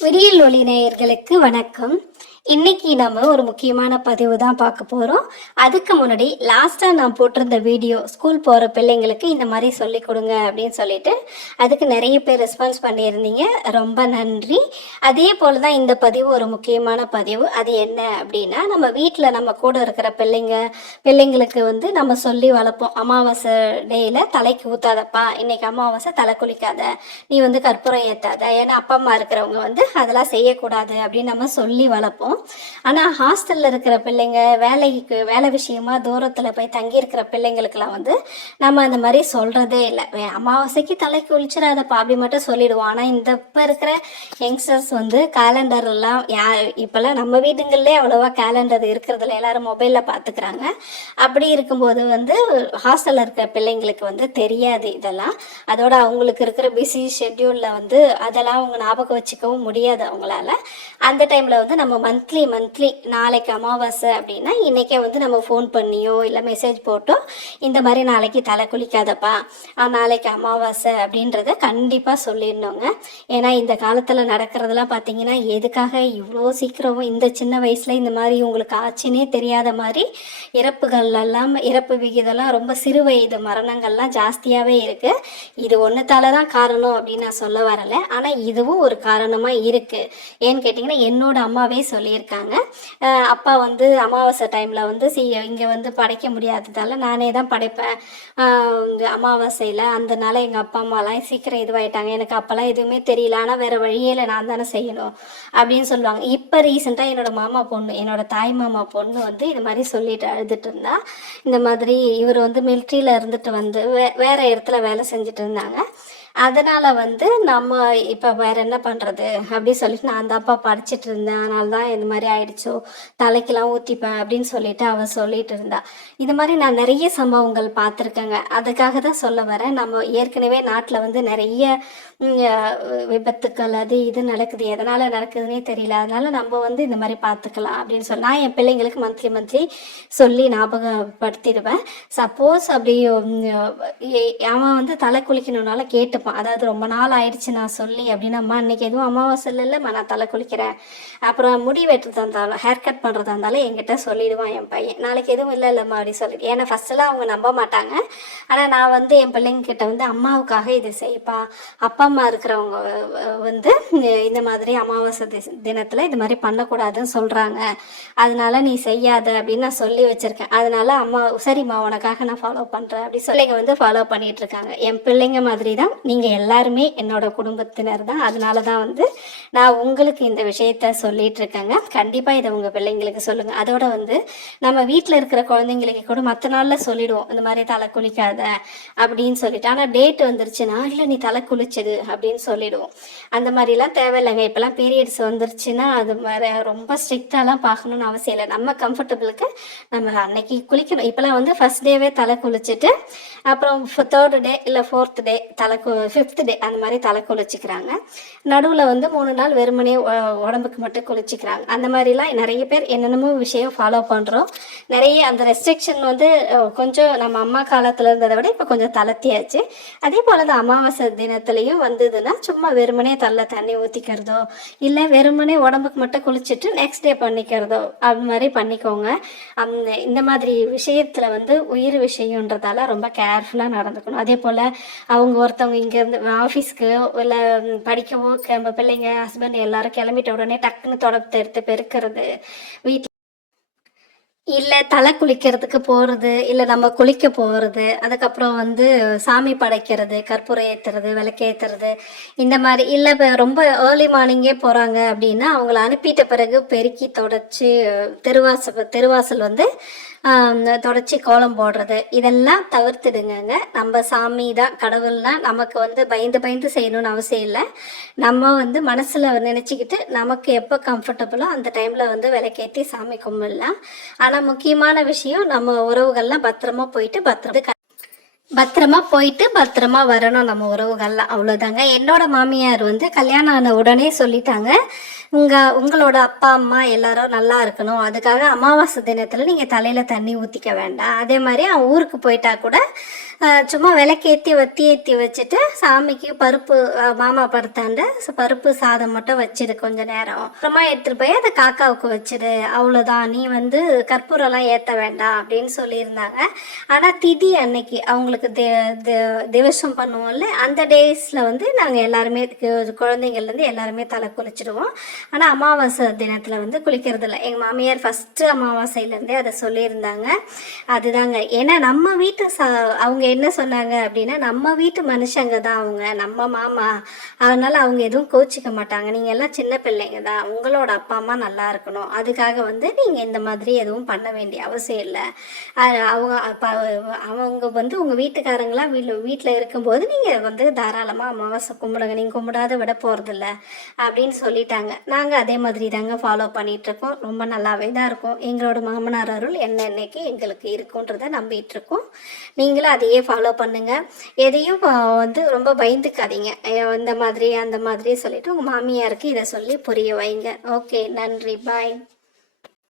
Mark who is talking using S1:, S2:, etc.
S1: விடியல் ஒளி நேயர்களுக்கு வணக்கம். இன்னைக்கு நம்ம ஒரு முக்கியமான பதிவு தான் பார்க்க போகிறோம் அதுக்கு முன்னாடி லாஸ்ட்டாக நான் போட்டிருந்த வீடியோ ஸ்கூல் போகிற பிள்ளைங்களுக்கு இந்த மாதிரி சொல்லி கொடுங்க அப்படின்னு சொல்லிட்டு அதுக்கு நிறைய பேர் ரெஸ்பான்ஸ் பண்ணியிருந்தீங்க. ரொம்ப நன்றி. அதே போல் தான் இந்த பதிவு ஒரு முக்கியமான பதிவு. அது என்ன அப்படின்னா நம்ம வீட்டில் நம்ம கூட இருக்கிற பிள்ளைங்க பிள்ளைங்களுக்கு வந்து நம்ம சொல்லி வளர்ப்போம். அமாவாசை டேயில் தலைக்கு ஊற்றாதப்பா இன்னைக்கு அமாவாசை தலை குளிக்காத நீ வந்து கற்பூரம் ஏற்றாத ஏன்னா அப்பா அம்மா இருக்கிறவங்க வந்து அதெல்லாம் செய்யக்கூடாது அப்படின்னு நம்ம சொல்லி வளர்ப்போம். ஆனால் ஹாஸ்டலில் இருக்கிற பிள்ளைங்க வேலைக்கு வேலை விஷயமா தூரத்தில் போய் தங்கி இருக்கிற பிள்ளைங்களுக்கெல்லாம் வந்து நம்ம அந்த மாதிரி சொல்கிறதே இல்லை. வே- அமாவாசைக்கு தலைக்கு குளிச்சிடாதப்பா அப்படி மட்டும் சொல்லிடுவோம். ஆனால் இந்த இப்போ இருக்கிற யங்ஸ்டர்ஸ் வந்து கேலண்டர் எல்லாம் யா இப்போல்லாம் நம்ம வீடுங்கள்லேயே அவ்வளோவா கேலண்டர் இருக்கிறதுல எல்லாரும் மொபைலில் பார்த்துக்கிறாங்க அப்படி இருக்கும்போது வந்து ஹாஸ்டலில் இருக்கிற பிள்ளைங்களுக்கு வந்து தெரியாது இதெல்லாம். அதோட அவங்களுக்கு இருக்கிற பிஸி ஷெட்யூலில் வந்து அதெல்லாம் அவங்க ஞாபகம் வச்சுக்கவும் முடியாது அவங்களால. அந்த டைமில் வந்து நம்ம மந்த்லி மந்த்லி நாளைக்கு அமாவாசை அப்படின்னா இன்றைக்கே வந்து நம்ம ஃபோன் பண்ணியோ இல்லை மெசேஜ் போட்டோ இந்த மாதிரி நாளைக்கு தலை குளிக்காதப்பா நாளைக்கு அமாவாசை அப்படின்றத கண்டிப்பாக சொல்லிடணுங்க. ஏன்னா இந்த காலத்தில் நடக்கிறதெல்லாம் பார்த்தீங்கன்னா எதுக்காக இவ்வளோ சீக்கிரம் இந்த சின்ன வயசில் இந்த மாதிரி உங்களுக்கு ஆச்சுன்னே தெரியாத மாதிரி இறப்புகள் எல்லாம் இறப்பு விகிதம்லாம் ரொம்ப சிறு வயது மரணங்கள்லாம் ஜாஸ்தியாகவே இருக்குது இது ஒன்றுத்தால தான் காரணம் அப்படின்னு நான் சொல்ல வரலை. ஆனால் இதுவும் ஒரு காரணமாக இருக்குது ஏன்னு கேட்டிங்கன்னா என்னோட அம்மாவே சொல்லியிருக்காங்க அப்பா வந்து அமாவாசை டைமில் வந்து சி இங்கே வந்து படைக்க முடியாததால் நானே தான் படைப்பேன். ஆஹ் இந்த அமாவாசையில். அந்தனால எங்கள் அப்பா அம்மாலாம் சீக்கிரம் இதுவாயிட்டாங்க. எனக்கு அப்போல்லாம் எதுவுமே தெரியல. ஆனால் வேறு வழியே இல்லை. நான் தானே செய்யணும் அப்படின்னு சொல்லுவாங்க. இப்போ ரீசெண்டாக என்னோட மாமா பொண்ணு என்னோடய தாய் மாமா பொண்ணு வந்து இது மாதிரி சொல்லிட்டு அழுதுட்டு இருந்தா இந்த மாதிரி இவர் வந்து மிலிட்ரியில் இருந்துட்டு வந்து வே வேறு இடத்துல வேலை செஞ்சுட்டு இருந்தாங்க. அதனால் வந்து நம்ம இப்போ வேற என்ன பண்ணுறது அப்படி சொல்லிட்டு நான் தான்ப்பா படிச்சுட்டு இருந்தேன். அதனால தான் இந்த மாதிரி ஆயிடுச்சோ? தலைக்கெல்லாம் ஊற்றிப்பேன் அப்படின்னு சொல்லிட்டு அவள் சொல்லிட்டு இருந்தா. இது மாதிரி நான் நிறைய சம்பவங்கள் பார்த்துருக்கேங்க. அதுக்காக தான் சொல்ல வரேன். நம்ம ஏற்கனவே நாட்டில் வந்து நிறைய விபத்துக்கள் அது இது நடக்குது. எதனால் நடக்குதுன்னே தெரியல. அதனால நம்ம வந்து இந்த மாதிரி பார்த்துக்கலாம் அப்படின்னு சொல்லி நான் என் பிள்ளைங்களுக்கு மந்த்லி மந்த்லி சொல்லி ஞாபகப்படுத்திடுவேன். சப்போஸ் அப்படி அவன் வந்து தலை குளிக்கணும்னால இருப்போம் அதாவது ரொம்ப நாள் ஆயிடுச்சு நான் சொல்லி அப்படின்னு அம்மா இன்னைக்கு எதுவும் அமாவாசை இல்லைம்மா நான் தலை குளிக்கிறேன். அப்புறம் முடி வெட்டுறதா இருந்தாலும் ஹேர் கட் பண்ணுறதா இருந்தாலும் என்கிட்ட சொல்லிடுவான் என் பையன். நாளைக்கு எதுவும் இல்லை இல்லைம்மா அப்படி சொல்லிட்டு. ஏன்னா ஃபஸ்ட்டெல்லாம் அவங்க நம்ப மாட்டாங்க. ஆனால் நான் வந்து என் பிள்ளைங்க கிட்ட வந்து அம்மாவுக்காக இது செய்ப்பா. அப்பா அம்மா இருக்கிறவங்க வந்து இந்த மாதிரி அமாவாசை தி- தினத்தில் இது மாதிரி பண்ணக்கூடாதுன்னு சொல்கிறாங்க அதனால நீ செய்யாத அப்படின்னு நான் சொல்லி வச்சுருக்கேன். அதனால அம்மா சரிம்மா உனக்காக நான் ஃபாலோ பண்ணுறேன் அப்படி சொல்லி வந்து ஃபாலோ பண்ணிட்டு இருக்காங்க. என் பிள்ளைங்க மாதிரி தான் நீங்கள் எல்லாருமே என்னோட குடும்பத்தினர் தான். அதனால தான் வந்து நான் உங்களுக்கு இந்த விஷயத்த சொல்லிட்டு இருக்கேங்க கண்டிப்பாக இதை உங்கள் பிள்ளைங்களுக்கு சொல்லுங்கள் அதோட வந்து நம்ம வீட்டில் இருக்கிற குழந்தைங்களுக்கு கூட மற்ற நாளில் சொல்லிடுவோம். இந்த மாதிரி தலை குளிக்காத அப்படின்னு சொல்லிட்டு. ஆனால் டேட் வந்துருச்சுன்னா இல்லை நீ தலை குளிச்சது அப்படின்னு சொல்லிடுவோம். அந்த மாதிரிலாம் தேவையில்லைங்க. இப்போலாம் பீரியட்ஸ் வந்துருச்சுன்னா அது மாதிரி ரொம்ப ஸ்ட்ரிக்டாலாம் பார்க்கணும்னு அவசியம் இல்லை. நம்ம கம்ஃபர்டபுளுக்கு நம்ம அன்னைக்கு குளிக்கணும். இப்போலாம் வந்து ஃபர்ஸ்ட் டேவே தலை குளிச்சுட்டு அப்புறம் தேர்டு டே இல்லை ஃபோர்த் டே தலை கு ஃபிஃப்த் டே அந்த மாதிரி தலை குளிச்சுக்கிறாங்க. நடுவில் வந்து மூணு நாள் வெறுமனே உடம்புக்கு மட்டும் குளிச்சுக்கிறாங்க. அந்த மாதிரிலாம் நிறைய பேர் என்னென்னமோ விஷயம் ஃபாலோ பண்ணுறோம் நிறைய அந்த ரெஸ்ட்ரிக்ஷன் வந்து கொஞ்சம் நம்ம அம்மா காலத்தில் இருந்ததை விட இப்போ கொஞ்சம் தளர்த்தியாச்சு. அதே போல் அந்த அமாவாசை தினத்துலையும் வந்ததுன்னா சும்மா வெறுமனே தள்ள தண்ணி ஊற்றிக்கிறதோ இல்லை வெறுமனே உடம்புக்கு மட்டும் குளிச்சுட்டு நெக்ஸ்ட் டே பண்ணிக்கிறதோ அது மாதிரி பண்ணிக்கோங்க. அந்த இந்த மாதிரி விஷயத்தில் வந்து உயிர் விஷயன்றதால ரொம்ப கேர்ஃபுல்லாக நடந்துக்கணும். அதே போல் அவங்க ஒருத்தவங்க இங்கேருந்து ஆஃபீஸ்க்கு இல்லை படிக்கவோ நம்ம பிள்ளைங்க ஹஸ்பண்ட் எல்லாரும் கிளம்பிட்ட உடனே டக்குன்னு தொடப்பத்தை எடுத்து பெருக்கிறது. வீட்டில் இல்லை தலை குளிக்கிறதுக்கு போகிறது இல்லை நம்ம குளிக்க போகிறது அதுக்கப்புறம் வந்து சாமி படைக்கிறது கற்பூரம் ஏற்றுறது விளக்கேற்றுறது இந்த மாதிரி. இல்லை இப்போ ரொம்ப ஏர்லி மார்னிங்கே போகிறாங்க அப்படின்னா அவங்கள அனுப்பிட்ட பிறகு பெருக்கி தொடச்சி தெருவாசல் தெருவாசல் வந்து தொடச்சி கோலம் போடுறது. இதெல்லாம் தவிர்த்துடுங்கங்க. நம்ம சாமி தான் கடவுள்னால் நமக்கு வந்து பயந்து பயந்து செய்யணும்னு அவசியம் இல்லை. நம்ம வந்து மனசில் நினச்சிக்கிட்டு நமக்கு எப்போ கம்ஃபர்டபுளோ அந்த டைமில் வந்து விளக்கேற்றி சாமி கும்பிடலாம். ஆனால் முக்கியமான விஷயம் நம்ம உறவுகள்லாம் பத்திரமா போயிட்டு பத்திரம் பத்திரமா போயிட்டு பத்திரமா வரணும் நம்ம உறவுகள்லாம் அவ்வளோதாங்க என்னோட மாமியார் வந்து கல்யாணம் ஆன உடனே சொல்லிட்டாங்க உங்க உங்களோட அப்பா அம்மா எல்லாரும் நல்லா இருக்கணும். அதுக்காக அமாவாசை தினத்துல நீங்க தலையில தண்ணி ஊத்திக்க வேண்டாம். அதே மாதிரி அவன் ஊருக்கு போயிட்டா கூட சும்மா விளக்கேத்தி வத்தி ஏற்றி வச்சுட்டு சாமிக்கு பருப்பு மாமா படுத்தாண்டு பருப்பு சாதம் மட்டும் வச்சிரு கொஞ்ச நேரம். அப்புறமா எடுத்துட்டு போய் அதை காக்காவுக்கு வச்சிரு. அவ்வளோதான் நீ வந்து கற்பூரம்லாம் ஏற்ற வேண்டாம். அப்படின்னு சொல்லியிருந்தாங்க. ஆனால் திதி அன்னைக்கு அவங்களுக்கு தே தே- திவசம் பண்ணுவோம்ல அந்த டேஸில் வந்து நாங்கள் எல்லாருமே குழந்தைங்கள்லேருந்து எல்லாருமே தலை குளிச்சிடுவோம். ஆனால் அமாவாசை தினத்தில் வந்து குளிக்கிறது இல்லை எங்கள் மாமியார் ஃபஸ்ட்டு அமாவாசையிலேருந்தே அதை சொல்லியிருந்தாங்க. அதுதாங்க. ஏன்னா நம்ம வீட்டு சா அவங்க என்ன சொன்னாங்க அப்படின்னா நம்ம வீட்டு மனுஷங்க தான் அவங்க. நம்ம மாமா. அதனால அவங்க எதுவும் கோச்சிக்க மாட்டாங்க. நீங்கள் எல்லாம் சின்ன பிள்ளைங்க தான். உங்களோட அப்பா அம்மா நல்லா இருக்கணும். அதுக்காக வந்து நீங்கள் இந்த மாதிரி எதுவும் பண்ண வேண்டிய அவசியம் இல்லை. அவங்க அப்ப அவங்க வந்து உங்கள் வீட்டுக்காரங்களாம் வீட்டில் வீட்டில் இருக்கும்போது நீங்கள் வந்து தாராளமாக அமாவாசை கும்பிடுங்க நீங்கள் கும்பிடாத விட போகிறதில்ல அப்படின்னு சொல்லிட்டாங்க. நாங்கள் அதே மாதிரி தாங்க ஃபாலோ பண்ணிகிட்ருக்கோம் ரொம்ப நல்லாவே தான் இருக்கும். எங்களோட மாமனார் அருள் என்னென்னைக்கு எங்களுக்கு இருக்குன்றதை நம்பிகிட்ருக்கோம் நீங்களும் அதையே ஃபாலோ பண்ணுங்கள் எதையும் வந்து ரொம்ப பயந்துக்காதீங்க. இந்த மாதிரி அந்த மாதிரி சொல்லிட்டு உங்கள் மாமியாருக்கு இதை சொல்லி புரிய வைங்க. ஓகே நன்றி. பாய்